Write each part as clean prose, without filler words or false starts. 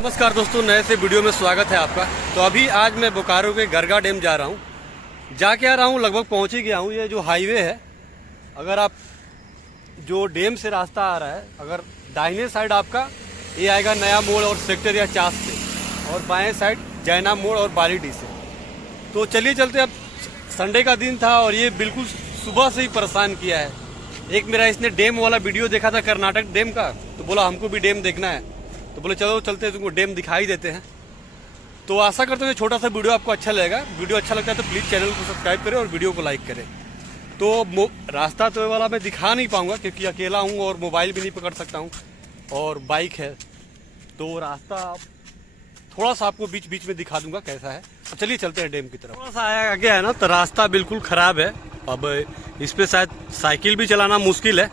नमस्कार दोस्तों, नए से वीडियो में स्वागत है आपका। तो अभी आज मैं बोकारो के गरगा डैम जा रहा हूँ। जाके आ रहा हूँ, लगभग पहुँच ही गया हूँ। ये जो हाईवे है, अगर आप जो डैम से रास्ता आ रहा है, अगर दाहिने साइड आपका ये आएगा नया मोड़ और सेक्टर या चास से, और बाएं साइड जैना मोड़ और बालीडी से। तो चलिए चलते। अब संडे का दिन था और ये बिल्कुल सुबह से ही परेशान किया है। एक मेरा इसने डैम वाला वीडियो देखा था कर्नाटक डैम का, तो बोला हमको भी डैम देखना है। तो बोले चलो चलते हैं, तुमको डैम दिखाई देते हैं। तो आशा करते हैं छोटा सा वीडियो आपको अच्छा लगेगा। वीडियो अच्छा लगता है तो प्लीज़ चैनल को सब्सक्राइब करें और वीडियो को लाइक करें। तो रास्ता तो वाला मैं दिखा नहीं पाऊंगा क्योंकि अकेला हूँ और मोबाइल भी नहीं पकड़ सकता हूँ और बाइक है। तो रास्ता थोड़ा सा आपको बीच बीच में दिखा दूंगा कैसा है। तो चलिए चलते हैं डैम की तरफ। थोड़ा सा आगे है ना, तो रास्ता बिल्कुल ख़राब है। अब इस पर शायद साइकिल भी चलाना मुश्किल है।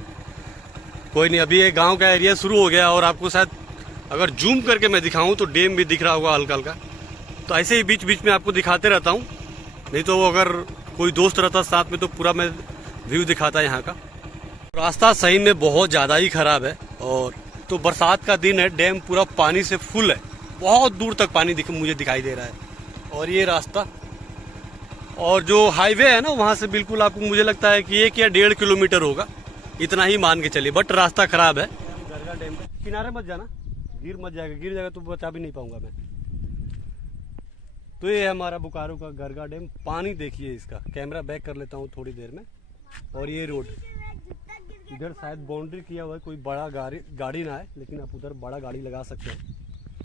कोई नहीं, अभी ये गाँव का एरिया शुरू हो गया और आपको शायद अगर जूम करके मैं दिखाऊं तो डैम भी दिख रहा होगा हल्का हल्का। तो ऐसे ही बीच बीच में आपको दिखाते रहता हूं, नहीं तो अगर कोई दोस्त रहता साथ में तो पूरा मैं व्यू दिखाता यहाँ का। रास्ता सही में बहुत ज़्यादा ही ख़राब है। और तो बरसात का दिन है, डैम पूरा पानी से फुल है, बहुत दूर तक पानी मुझे दिखाई दे रहा है। और ये रास्ता और जो हाईवे है ना, वहाँ से बिल्कुल आपको मुझे लगता है कि 1 या 1.5 किलोमीटर होगा, इतना ही मान के चलिए। बट रास्ता ख़राब है। गरगा डैम के किनारे मत जाना, गिर मत जाएगा। गिर जाएगा तो बचा भी नहीं पाऊंगा मैं। तो ये है हमारा बोकारो का गरगा डैम। पानी देखिए इसका। कैमरा बैक कर लेता हूँ थोड़ी देर में। और ये रोड इधर शायद बाउंड्री किया हुआ है, कोई बड़ा गाड़ी ना है, लेकिन आप उधर बड़ा गाड़ी लगा सकते हैं।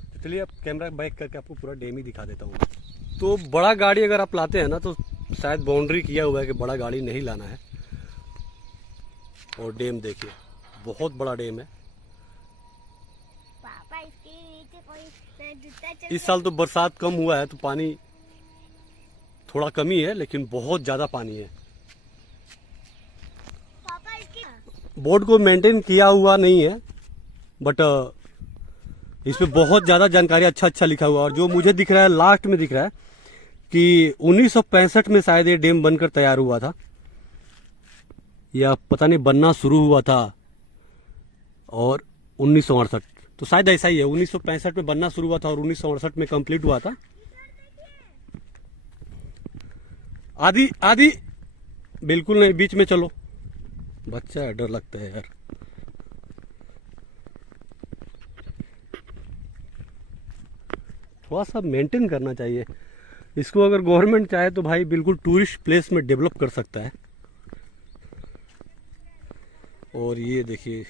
तो चलिए अब कैमरा बैक करके आपको पूरा डैम ही दिखा देता हूँ। तो बड़ा गाड़ी अगर आप लाते हैं ना, तो शायद बाउंड्री किया हुआ है कि बड़ा गाड़ी नहीं लाना है। और डैम देखिए, बहुत बड़ा डैम है। इस साल तो बरसात कम हुआ है तो पानी थोड़ा कमी है, लेकिन बहुत ज्यादा पानी है। बोर्ड को मेंटेन किया हुआ नहीं है, बट इस पे बहुत ज्यादा जानकारी अच्छा लिखा हुआ है। और जो मुझे दिख रहा है लास्ट में दिख रहा है कि 1965 में शायद ये डैम बनकर तैयार हुआ था, या पता नहीं बनना शुरू हुआ था। और 1968, तो शायद ऐसा ही है। 1965 में बनना शुरू हुआ था और 1968 में कंप्लीट हुआ था। आधी बिल्कुल नहीं, बीच में चलो। बच्चा है, डर लगता है यार। थोड़ा सा मेंटेन करना चाहिए इसको। अगर गवर्नमेंट चाहे तो भाई बिल्कुल टूरिस्ट प्लेस में डेवलप कर सकता है। और ये देखिए,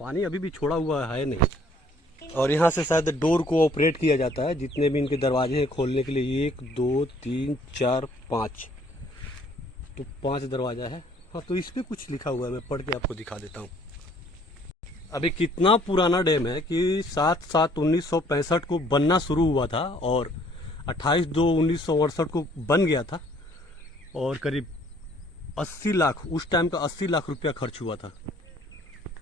पानी अभी भी छोड़ा हुआ है नहीं। और यहाँ से शायद डोर को ऑपरेट किया जाता है, जितने भी इनके दरवाजे हैं खोलने के लिए। 1 2 3 4 5, तो 5 दरवाजा है। हाँ, तो इस पे कुछ लिखा हुआ है, मैं पढ़ के आपको दिखा देता हूँ। अभी कितना पुराना डैम है कि 7/7/1965 को बनना शुरू हुआ था और 28/2/1968 को बन गया था। और करीब 80 लाख, उस टाइम का 80 लाख रुपया खर्च हुआ था।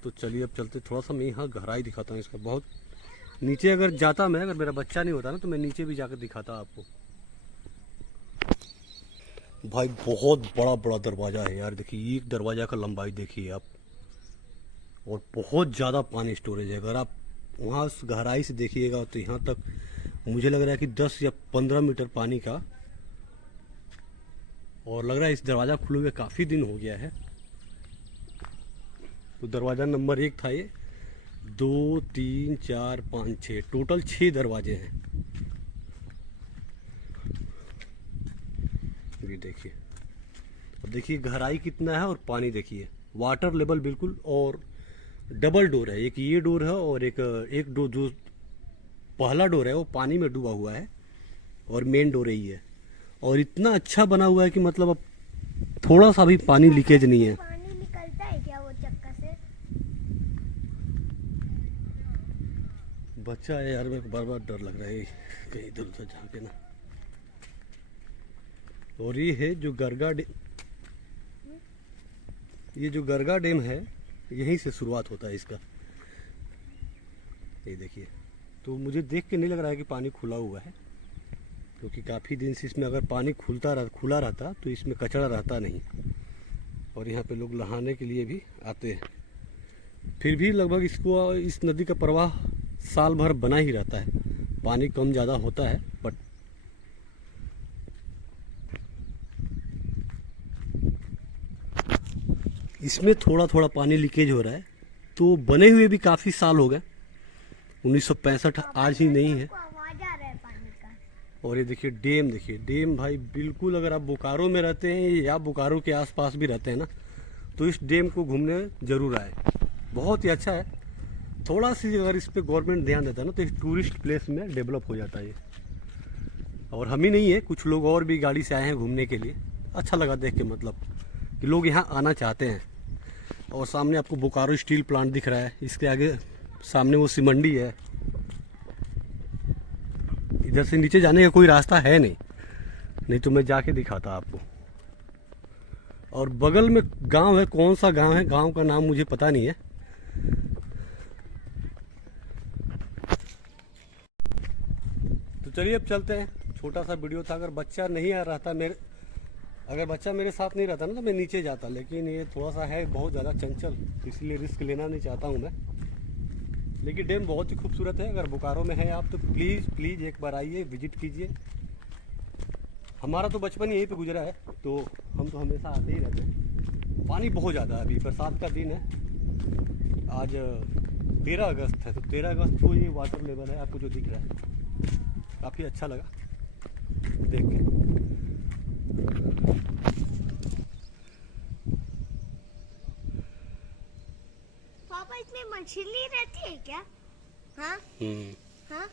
तो चलिए अब चलते। थोड़ा सा मैं यहाँ गहराई दिखाता हूँ इसका। बहुत नीचे अगर जाता मैं, अगर मेरा बच्चा नहीं होता ना, तो मैं नीचे भी जाकर दिखाता आपको। भाई बहुत बड़ा बड़ा दरवाजा है यार। देखिए, एक दरवाजा का लंबाई देखिए आप। और बहुत ज़्यादा पानी स्टोरेज है। अगर आप वहाँ गहराई से देखिएगा तो यहाँ तक मुझे लग रहा है कि 10 या 15 मीटर पानी का। और लग रहा है इस दरवाज़ा खुले हुए काफ़ी दिन हो गया है। तो दरवाज़ा नंबर 1 था ये। 2 3 4 5 6, टोटल 6 दरवाजे हैं। ये देखिए, अब देखिए गहराई कितना है और पानी देखिए। वाटर लेवल बिल्कुल। और डबल डोर है, एक ये डोर है और एक डोर जो पहला डोर है वो पानी में डूबा हुआ है, और मेन डोर यही है। और इतना अच्छा बना हुआ है कि मतलब अब थोड़ा सा भी पानी लीकेज नहीं है। पानी निकलता है क्या वो चक्का से? बच्चा है यार, मेरे को बार बार डर लग रहा है कहीं इधर उधर जाके ना। और ये है जो गरगा डैम, ये जो गरगा डैम है, यहीं से शुरुआत होता है इसका। ये देखिए, तो मुझे देख के नहीं लग रहा है कि पानी खुला हुआ है, क्योंकि काफ़ी दिन से इसमें अगर पानी खुला रहता तो इसमें कचरा रहता नहीं। और यहाँ पे लोग नहाने के लिए भी आते हैं। फिर भी लगभग इसको इस नदी का प्रवाह साल भर बना ही रहता है। पानी कम ज़्यादा होता है बट इसमें थोड़ा थोड़ा पानी लीकेज हो रहा है। तो बने हुए भी काफ़ी साल हो गए, 1965 आज ही नहीं है। आवाज आ रहा है पानी का। और ये देखिए डेम भाई बिल्कुल, अगर आप बोकारो में रहते हैं या बोकारो के आसपास भी रहते हैं ना, तो इस डेम को घूमने जरूर आए। बहुत ही अच्छा है। थोड़ा सी अगर इस पे गवर्नमेंट ध्यान देता है ना तो एक टूरिस्ट प्लेस में डेवलप हो जाता है ये। और हम ही नहीं है, कुछ लोग और भी गाड़ी से आए हैं घूमने के लिए। अच्छा लगा देख के, मतलब कि लोग यहाँ आना चाहते हैं। और सामने आपको बोकारो स्टील प्लांट दिख रहा है, इसके आगे सामने वो सिमंडी है। इधर से नीचे जाने का कोई रास्ता है नहीं तो मैं जाके दिखाता आपको। और बगल में गांव है, कौन सा गांव है, गांव का नाम मुझे पता नहीं है। तो चलिए अब चलते हैं। छोटा सा वीडियो था। अगर बच्चा नहीं आ रहा था अगर बच्चा मेरे साथ नहीं रहता ना तो मैं नीचे जाता, लेकिन ये थोड़ा सा है बहुत ज़्यादा चंचल, इसलिए रिस्क लेना नहीं चाहता हूँ मैं। लेकिन डैम बहुत ही खूबसूरत है। अगर बोकारो में है आप तो प्लीज़ एक बार आइए, विजिट कीजिए। हमारा तो बचपन यहीं पे गुजरा है, तो हम तो हमेशा आते ही रहते हैं। पानी बहुत ज़्यादा है, अभी बरसात का दिन है। आज 13 अगस्त है, तो 13 अगस्त को ये वाटर लेवल है आपको जो दिख रहा है। काफ़ी अच्छा लगा देख के। पापा इसमें मछली रहती है क्या? हाँ हाँ।